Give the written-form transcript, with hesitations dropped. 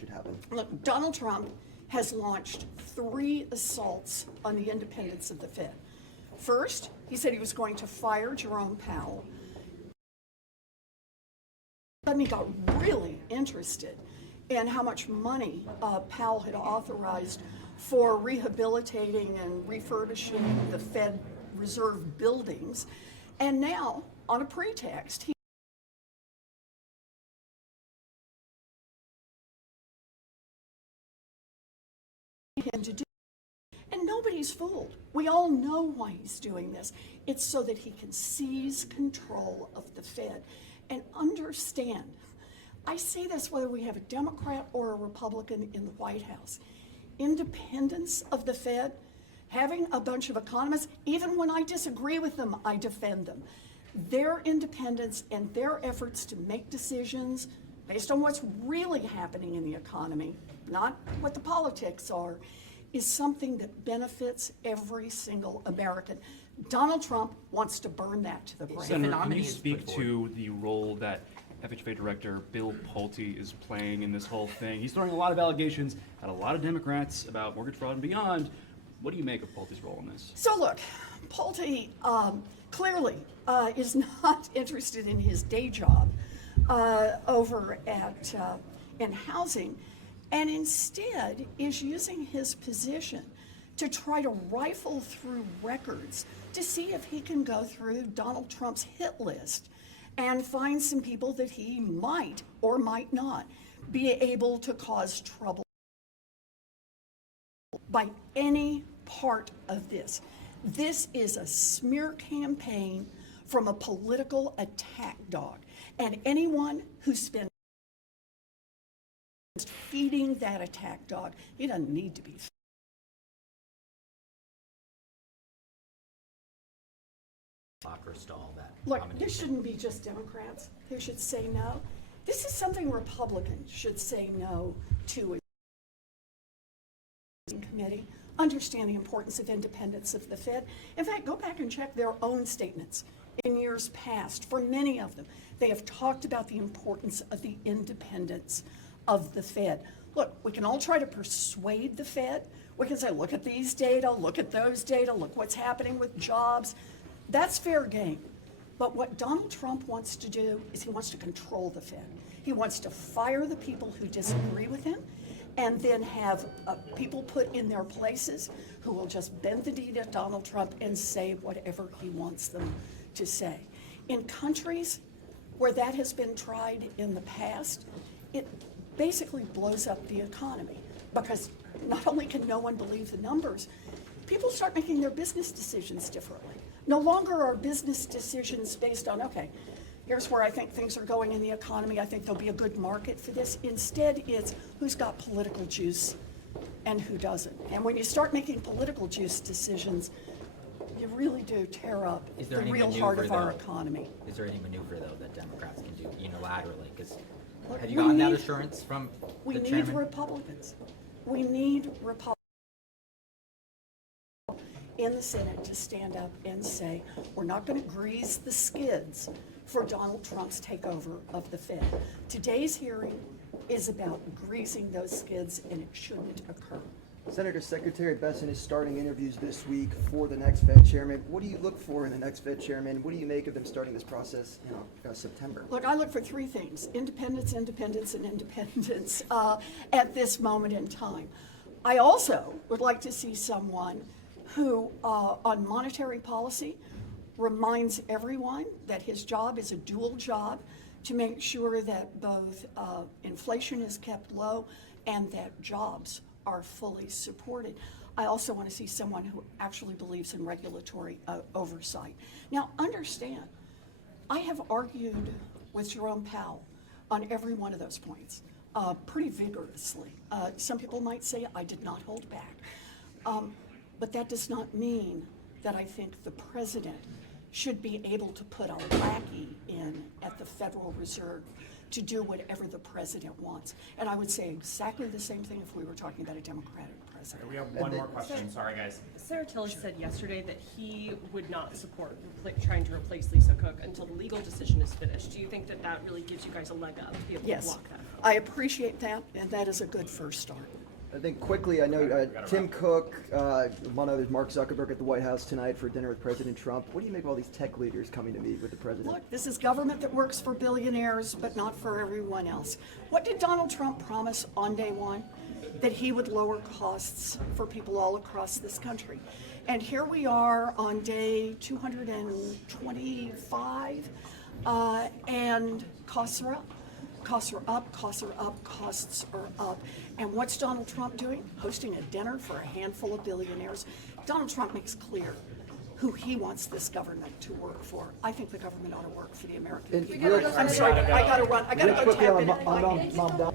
should happen? Look, Donald Trump has launched 3 assaults on the independence of the Fed. First, he said he was going to fire Jerome Powell. Then he got really interested in how much money Powell had authorized for rehabilitating and refurbishing the Fed Reserve buildings. And now, on a pretext, he him to do. And nobody's fooled. We all know why he's doing this. It's so that he can seize control of the Fed. And understand, I say this whether we have a Democrat or a Republican in the White House. Independence of the Fed, having a bunch of economists, even when I disagree with them, I defend them. Their independence and their efforts to make decisions based on what's really happening in the economy, not what the politics are, is something that benefits every single American. Donald Trump wants to burn that to the ground. Senator, can you speak to the role that FHFA Director Bill Pulte is playing in this whole thing? He's throwing a lot of allegations at a lot of Democrats about mortgage fraud and beyond. What do you make of Pulte's role in this? So look, Pulte clearly is not interested in his day job over at in housing, and instead is using his position to try to rifle through records to see if he can go through Donald Trump's hit list and find some people that he might or might not be able to cause trouble by any part of this. This is a smear campaign from a political attack dog, and anyone who spends feeding that attack dog, he doesn't need to be. Or stall that. Look, this shouldn't be just Democrats who should say no. This is something Republicans should say no to as a committee. Understand the importance of independence of the Fed. In fact, go back and check their own statements in years past. For many of them, they have talked about the importance of the independence of the Fed. Look, we can all try to persuade the Fed. We can say, look at these data, look at those data, look what's happening with jobs. That's fair game. But what Donald Trump wants to do is he wants to control the Fed. He wants to fire the people who disagree with him and then have people put in their places who will just bend the knee to Donald Trump and say whatever he wants them to say. In countries where that has been tried in the past, it basically blows up the economy because not only can no one believe the numbers, people start making their business decisions differently. No longer are business decisions based on, okay, here's where I think things are going in the economy. I think there'll be a good market for this. Instead, it's who's got political juice and who doesn't. And when you start making political juice decisions, you really do tear up the real heart of our economy. Is there any maneuver, though, that Democrats can do unilaterally? Because have you gotten that assurance from the chairman? We need Republicans. We need Republicans in the Senate to stand up and say, we're not going to grease the skids for Donald Trump's takeover of the Fed. Today's hearing is about greasing those skids, and it shouldn't occur. Senator, Secretary Besson is starting interviews this week for the next Fed chairman. What do you look for in the next Fed chairman? What do you make of them starting this process in September? Look, I look for 3 things: independence, independence, and independence at this moment in time. I also would like to see someone who, on monetary policy, reminds everyone that his job is a dual job to make sure that both inflation is kept low and that jobs are fully supported. I also want to see someone who actually believes in regulatory oversight. Now, understand, I have argued with Jerome Powell on every one of those points pretty vigorously. Some people might say I did not hold back. But that does not mean that I think the president should be able to put a lackey in at the Federal Reserve to do whatever the president wants. And I would say exactly the same thing if we were talking about a Democratic president. We have one more question. Sorry, guys. Senator Tillis said yesterday that he would not support trying to replace Lisa Cook until the legal decision is finished. Do you think that that really gives you guys a leg up to be able to block that? I appreciate that, and that is a good first start. I think quickly, I know Tim Cook, among others, Mark Zuckerberg at the White House tonight for dinner with President Trump. What do you make of all these tech leaders coming to meet with the president? Look, this is government that works for billionaires, but not for everyone else. What did Donald Trump promise on day one? That he would lower costs for people all across this country. And here we are on day 225, and costs are up. Costs are up, costs are up, costs are up. And what's Donald Trump doing? Hosting a dinner for a handful of billionaires. Donald Trump makes clear who he wants this government to work for. I think the government ought to work for the American And people. real- I'm sorry, I gotta run. I gotta real go quickly tap on in. Mom Down.